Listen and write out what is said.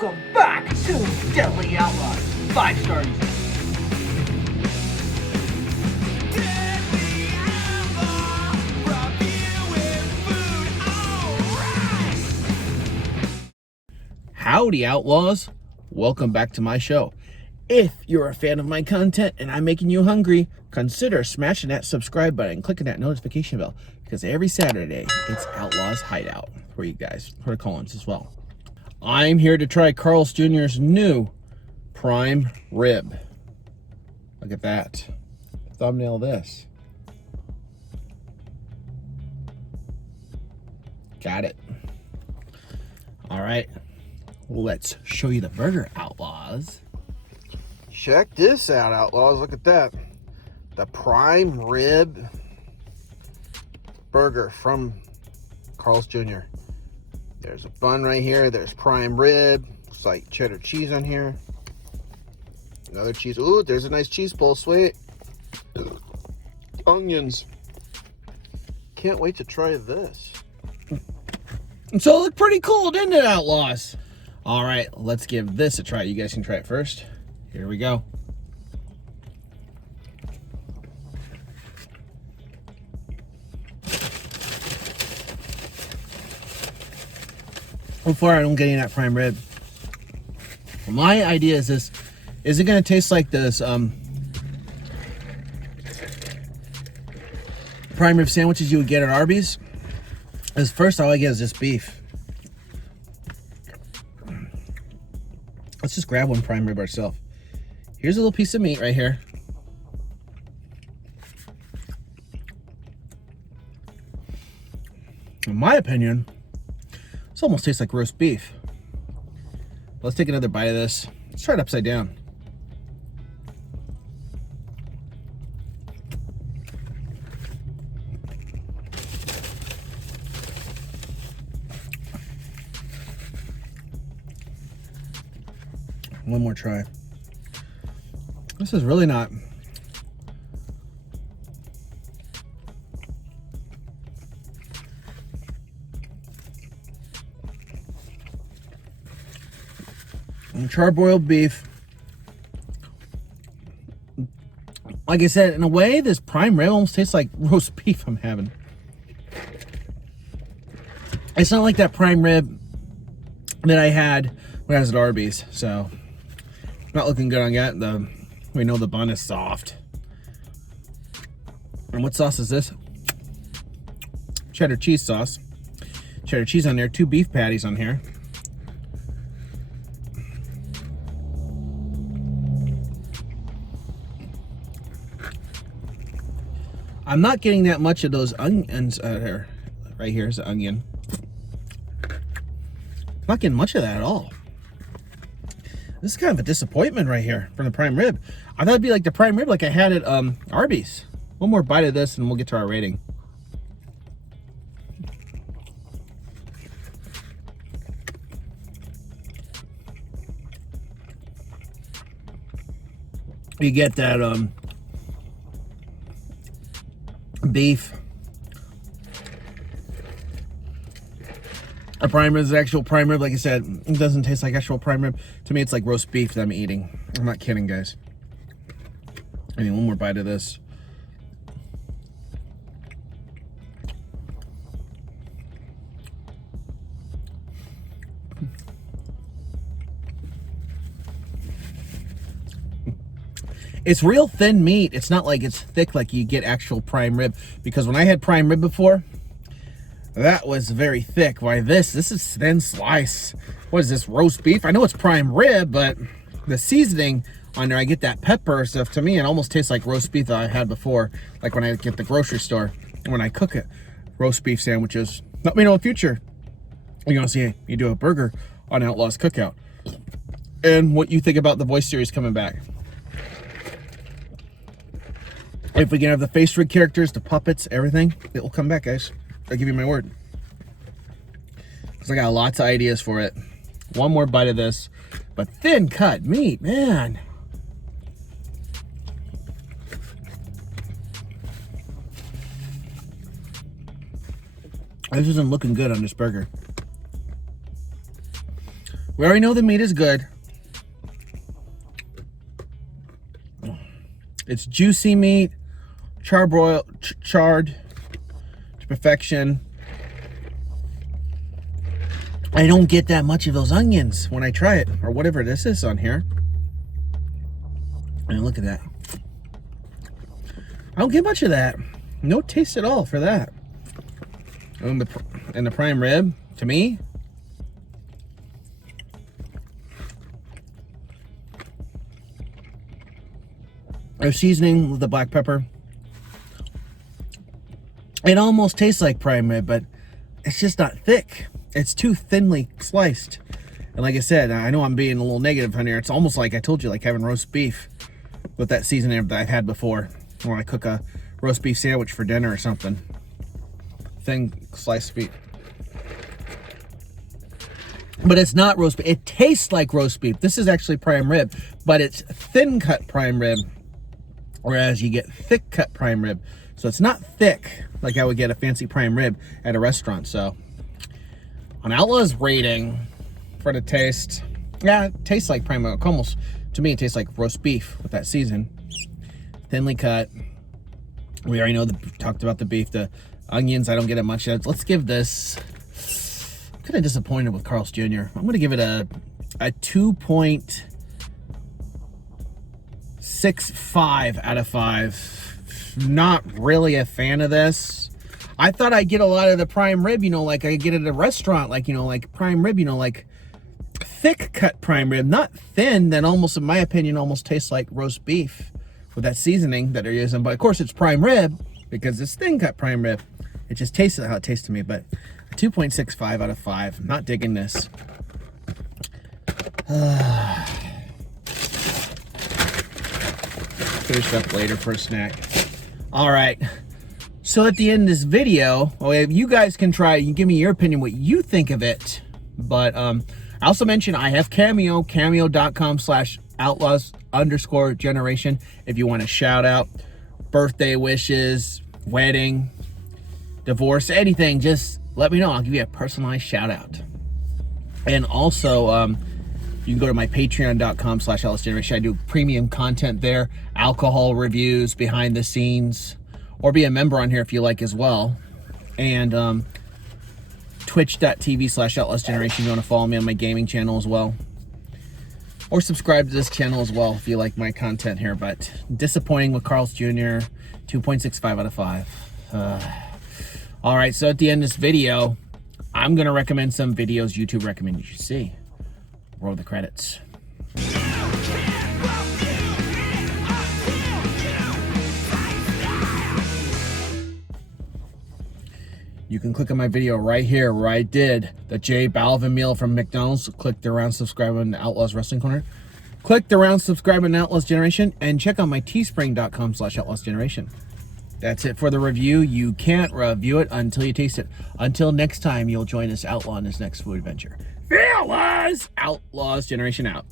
Welcome back to Deadly Outlaws. 5 stars. Howdy, Outlaws. Welcome back to my show. If you're a fan of my content and I'm making you hungry, consider smashing that subscribe button and clicking that notification bell, because every Saturday it's Outlaws Hideout for you guys, for the Collins as well. I'm here to try Carl's Jr.'s new prime rib. Look at that. Thumbnail this. Got it. All right. Let's show you the burger, Outlaws. Check this out, Outlaws. Look at that. The prime rib burger from Carl's Jr. There's a bun right here. There's prime rib. Looks like cheddar cheese on here. Another cheese. Ooh, there's a nice cheese pull. Sweet. Onions. Can't wait to try this. So it looked pretty cool, didn't it, Outlaws? All right, let's give this a try. You guys can try it first. Here we go. So far, I don't get any of that prime rib. My idea is this: is it going to taste like this prime rib sandwiches you would get at Arby's? Because first, all I get is just beef. Let's just grab one prime rib ourselves. Here's a little piece of meat right here. In my opinion, this almost tastes like roast beef. Let's take another bite of this. Let's try it upside down. One more try. This is really not. Charbroiled beef. Like I said, in a way, this prime rib almost tastes like roast beef I'm having. It's not like that prime rib that I had when I was at Arby's, so not looking good on that. We know the bun is soft. And what sauce is this? Cheddar cheese sauce. Cheddar cheese on there. 2 beef patties on here. I'm not getting that much of those onions here. Right here is the onion. Not getting much of that at all. This is kind of a disappointment right here from the prime rib. I thought it'd be like the prime rib like I had at Arby's. One more bite of this and we'll get to our rating. You get that beef. A prime rib is actual prime rib. Like I said, it doesn't taste like actual prime rib. To me, it's like roast beef that I'm eating. I'm not kidding, guys. I mean, one more bite of this. It's real thin meat. It's not like it's thick like you get actual prime rib. Because when I had prime rib before, that was very thick. Why this is thin slice. What is this, roast beef? I know it's prime rib, but the seasoning on there, I get that pepper stuff. To me, it almost tastes like roast beef that I had before, like when I get the grocery store, when I cook it. Roast beef sandwiches. Let me know in the future. You're gonna see you do a burger on Outlaws Cookout. And what you think about the voice series coming back. If we can have the face rig characters, the puppets, everything, it will come back, guys. I'll give you my word. Because I got lots of ideas for it. One more bite of this. But thin cut meat, man. This isn't looking good on this burger. We already know the meat is good. It's juicy meat, charred to perfection. I don't get that much of those onions when I try it, or whatever this is on here. And look at that. I don't get much of that. No taste at all for that. And the prime rib, to me, our seasoning with the black pepper, it almost tastes like prime rib, but it's just not thick. It's too thinly sliced. And like I said, I know I'm being a little negative on here. It's almost like I told you, like having roast beef with that seasoning that I've had before when I cook a roast beef sandwich for dinner or something. Thin sliced beef. But it's not roast beef. It tastes like roast beef. This is actually prime rib, but it's thin cut prime rib, whereas you get thick cut prime rib. So it's not thick like I would get a fancy prime rib at a restaurant. So on Outlaw's rating for the taste, yeah, it tastes like prime rib. Almost, to me, it tastes like roast beef with that season. Thinly cut. We already know, talked about the beef. The onions, I don't get it much. Let's give this, I'm kind of disappointed with Carl's Jr. I'm going to give it a 2.65 out of 5. Not really a fan of this. I thought I'd get a lot of the prime rib, you know, like I get at a restaurant, like, you know, like prime rib, you know, like thick cut prime rib, not thin, that almost, in my opinion, almost tastes like roast beef with that seasoning that they're using. But of course it's prime rib because it's thin cut prime rib. It just tastes how it tastes to me. But a 2.65 out of 5. I'm not digging this. Finish up later for a snack. All right. So at the end of this video, you guys can try. You can give me your opinion, what you think of it. But I also mentioned I have Cameo, cameo.com/outlaws_generation. If you want to shout out birthday wishes, wedding, divorce, anything, just let me know. I'll give you a personalized shout out. And also, you can go to my patreon.com/outlawsgeneration. I do premium content there, alcohol reviews, behind the scenes, or be a member on here if you like as well. And twitch.tv/outlawsgeneration. You want to follow me on my gaming channel as well. Or subscribe to this channel as well if you like my content here. But disappointing with Carl's Jr. 2.65 out of 5. All right, so at the end of this video, I'm going to recommend some videos YouTube recommend you should see. Roll the credits. You can click on my video right here where I did the J Balvin meal from McDonald's. Click the round subscribe on the Outlaws Wrestling Corner. Click the round subscribe on Outlaws Generation and check out my teespring.com/Outlaws Generation. That's it for the review. You can't review it until you taste it. Until next time, you'll join us Outlaw in his next food adventure. Fellas, Outlaws Generation out.